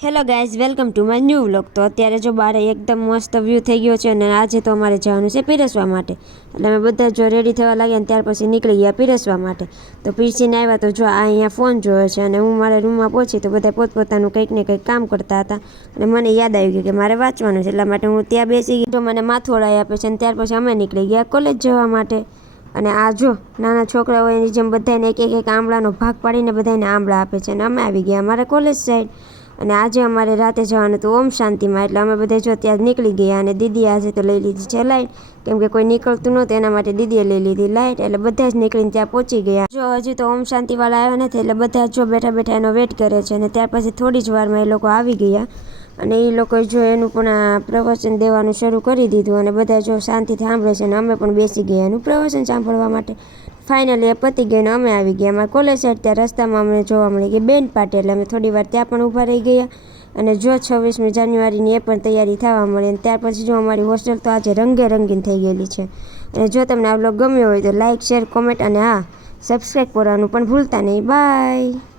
Hello guys, welcome to my new vlog. તો અત્યારે જો બહાર એકદમ મસ્ત વ્યૂ થઈ ગયો છે અને આજે તો અમારે જવાનું છે પીરસવા માટે। એટલે અમે બધા જો રેડી થવા લાગ્યા ને ત્યાર પછી નીકળી ગયા પીરસવા માટે। તો પીરસીને આવ્યા તો જો આ અહીંયા ફોન જોયો છે અને હું મારા રૂમમાં પહોંચી તો બધા પોતપોતાનું કંઈક ને કંઈક કામ કરતા હતા અને મને યાદ આવી ગયું કે મારે વાંચવાનું છે, એટલા માટે હું ત્યાં બેસી ગઈ। તો મને માથોડાઈ આપે છે અને ત્યાર પછી અમે નીકળી ગયા કોલેજ જવા માટે। અને આ જો નાના છોકરાઓ એની જેમ બધાને એક એક આંબળાનો ભાગ પાડીને બધાને આંબળા આપે છે અને અમે આવી ગયા અમારા કોલેજ સાઈડ। અને આજે અમારે રાતે જવાનું હતું ઓમ શાંતિમાં, એટલે અમે બધા જો ત્યાં નીકળી ગયા અને દીદીએ આજે તો લઈ લીધી છે લાઈટ, કેમ કે કોઈ નીકળતું નહોતું એના માટે દીદીએ લઈ લીધી લાઈટ। એટલે બધા જ નીકળીને ત્યાં પહોંચી ગયા। જો હજી તો ઓમ શાંતિવાળા આવ્યા નથી એટલે બધા જો બેઠા બેઠા એનો વેટ કરે છે અને ત્યાર પછી થોડી જ વારમાં એ લોકો આવી ગયા અને એ લોકોએ જો એનું પણ પ્રવચન દેવાનું શરૂ કરી દીધું અને બધા જો શાંતિથી સાંભળે છે અને અમે પણ બેસી ગયા એનું પ્રવચન સાંભળવા માટે। ફાઇનલી એ પતી ગયું ને અમે આવી ગયા અમારા કોલેજ સાઈડ। ત્યાં રસ્તામાં અમને જોવા મળી ગઈ બેન્ડ પાર્ટી, એટલે અમે થોડી વાર ત્યાં પણ ઊભા રહી ગયા અને જો 26મી જાન્યુઆરીની એ પણ તૈયારી થવા મળી। અને ત્યાર પછી જો અમારી હોસ્ટેલ તો આજે રંગે રંગીન થઈ ગયેલી છે। અને જો તમને આ વ્લોગ ગમ્યો હોય તો લાઇક, શેર, કોમેન્ટ અને હા, સબસ્ક્રાઈબ કરવાનું પણ ભૂલતા નહીં। બાય।